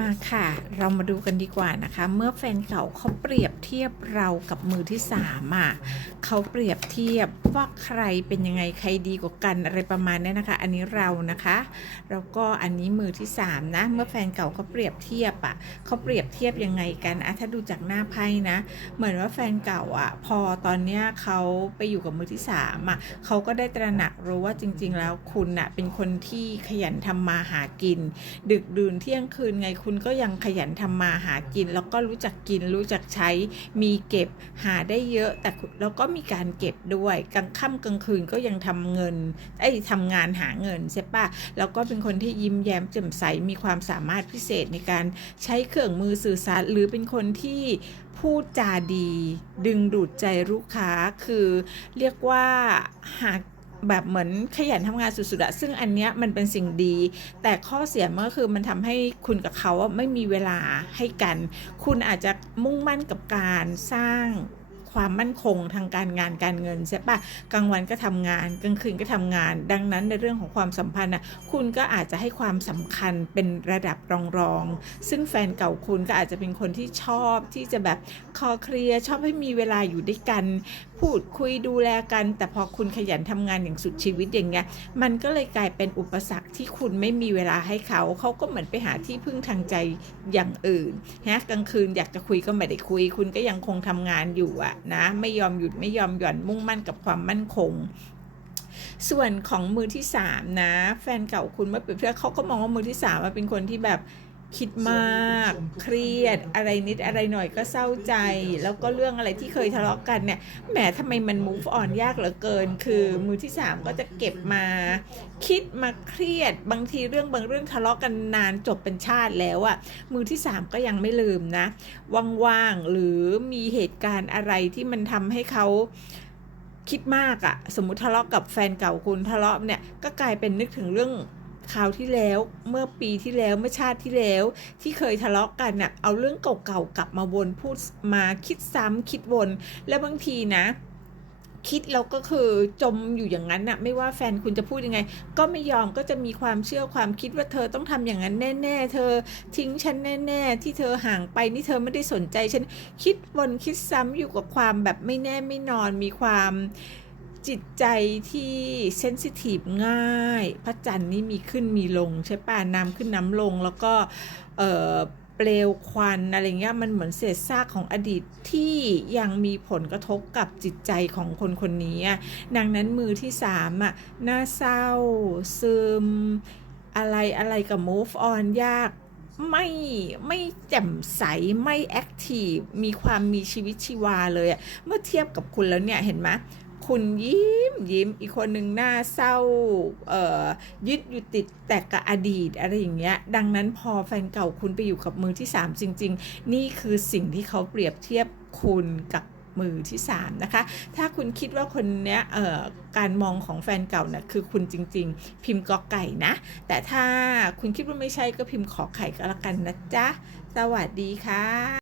มาค่ะ เรามาดูกันดีกว่านะคะ เมื่อแฟนเก่าเขาเปรียบเทียบเรากับมือที่สามอะเขาเปรียบเทียบว่าใครเป็นยังไงใครดีกว่ากันอะไรประมาณนี้นะคะ อันนี้เรานะคะแล้วก็อันนี้มือที่สามนะ เมื่อแฟนเก่าเขาเปรียบเทียบอะเขาเปรียบเทียบยังไงกันอะถ้าดูจากหน้าไพ่นะ เหมือนว่าแฟนเก่าอะ พอตอนเนี้ยเขาไปอยู่กับมือที่สามอะเขาก็ได้ตระหนักรู้ว่าจริง ๆ แล้วคุณอะเป็นคนที่ขยันทำมาหากิน ดึกดื่นเที่ยงคืนไงคุณก็ยังขยันทำมาหากิน แล้วก็รู้จักกินรู้จักใช้มีเก็บหาได้เยอะ แต่แล้วก็มีการเก็บด้วยกลางค่ำกลางคืนก็ยังทำเงินไอ้ทำงานหาเงินใช่ปะแล้วก็เป็นคนที่ยิ้มแย้มแจ่มใสมีความสามารถพิเศษในการใช้เครื่องมือสื่อสาร หรือเป็นคนที่พูดจาดี ดึงดูดใจลูกค้าคือเรียกว่าหาก แบบเหมือนขยันทำงานสุดๆอะซึ่งอันเนี้ยมันเป็นสิ่งดี แต่ข้อเสียมันก็คือมันทำให้คุณกับเขาไม่มีเวลาให้กัน คุณอาจจะมุ่งมั่นกับการสร้างความมั่นคงทางการงานการเงินใช่ปะกลางวันก็ทำงานกลางคืนก็ทำงาน ดังนั้นในเรื่องของความสัมพันธ์นะคุณก็อาจจะให้ความสำคัญเป็นระดับรองๆซึ่งแฟนเก่าคุณก็อาจจะเป็นคนที่ชอบที่จะแบบคอเคลียร์ชอบให้มีเวลาอยู่ด้วยกัน พูดคุยดูแลกัน แต่พอคุณขยันทำงานอย่างสุดชีวิตอย่างเงี้ย มันก็เลยกลายเป็นอุปสรรคที่คุณไม่มีเวลาให้เขา เขาก็เหมือนไปหาที่พึ่งทางใจอย่างอื่นนะกลางคืนอยากจะคุยก็ไม่ได้คุย คุณก็ยังคงทำงานอยู่อะนะ ไม่ยอมหยุดไม่ยอมหย่อนมุ่งมั่นกับความมั่นคงส่วนของมือที่สามนะ แฟนเก่าคุณเมื่อเปรียบเทียบเขาก็มองว่ามือที่สามเป็นคนที่แบบ คิดมากเครียดอะไรนิดอะไรหน่อยก็เศร้าใจ แล้วก็เรื่องอะไรที่เคยทะเลาะกันเนี่ยแหมทำไมมัน move on ยากเหลือเกิน คือมือที่สามก็จะเก็บมา คิดมาเครียดบางทีเรื่องบางเรื่องทะเลาะกันนานจบเป็นชาติแล้วอะมือที่สามก็ยังไม่ลืมนะว่างๆหรือมีเหตุการณ์อะไรที่มันทำให้เขาคิดมากอะสมมติทะเลาะกับแฟนเก่าคุณทะเลาะเนี่ยก็กลายเป็นนึกถึงเรื่อง คราวที่แล้วเมื่อปีที่แล้วเมื่อชาติที่แล้ว ที่เคยทะเลาะกันน่ะเอาเรื่องเก่าๆกลับมาวนพูดมาคิดซ้ำคิดวน แล้วบางทีนะ คิดแล้วก็คือจมอยู่อย่างนั้นน่ะ ไม่ว่าแฟนคุณจะพูดยังไง ก็ไม่ยอมก็จะมีความเชื่อความคิดว่าเธอต้องทำอย่างนั้นแน่ ๆ เธอทิ้งฉันแน่ ๆ ที่เธอห่างไปนี่เธอไม่ได้สนใจฉันคิดวนคิดซ้ำอยู่กับความแบบไม่แน่ไม่นอนมีความ จิตใจที่เซนซิทีฟง่าย พระจันทร์นี่มีขึ้นมีลงใช่ป่ะน้ำขึ้นน้ำลงแล้วก็เออเปลวควันอะไรเงี้ยมันเหมือนเศษซากของอดีตที่ยังมีผลกระทบกับจิตใจของคนคนนี้ดังนั้นมือที่สามอะน่าเศร้าซึม อะไรอะไรกับ move on ยากไม่ไม่แจ่มใสไม่แอคทีฟมีความมีชีวิตชีวาเลยอะเมื่อเทียบกับคุณแล้วเนี่ยเห็นไหม คุณยิ้มยิ้มอีกคนหนึ่งหน้าเศร้าเอ่อยึดอยู่ติดแต่กับอดีตอะไรอย่างเงี้ยดังนั้นพอแฟนเก่าคุณไปอยู่กับมือที่ 3 จริง ๆ นี่คือสิ่งที่เขาเปรียบเทียบคุณกับมือที่ 3 นะคะ ถ้าคุณคิดว่าคนเนี้ยเอ่อการมองของแฟนเก่าน่ะคือคุณจริง ๆ พิมพ์กอไก่นะ แต่ถ้าคุณคิดว่าไม่ใช่ก็พิมพ์ขอไข่ก็แล้วกันนะจ๊ะ สวัสดีค่ะ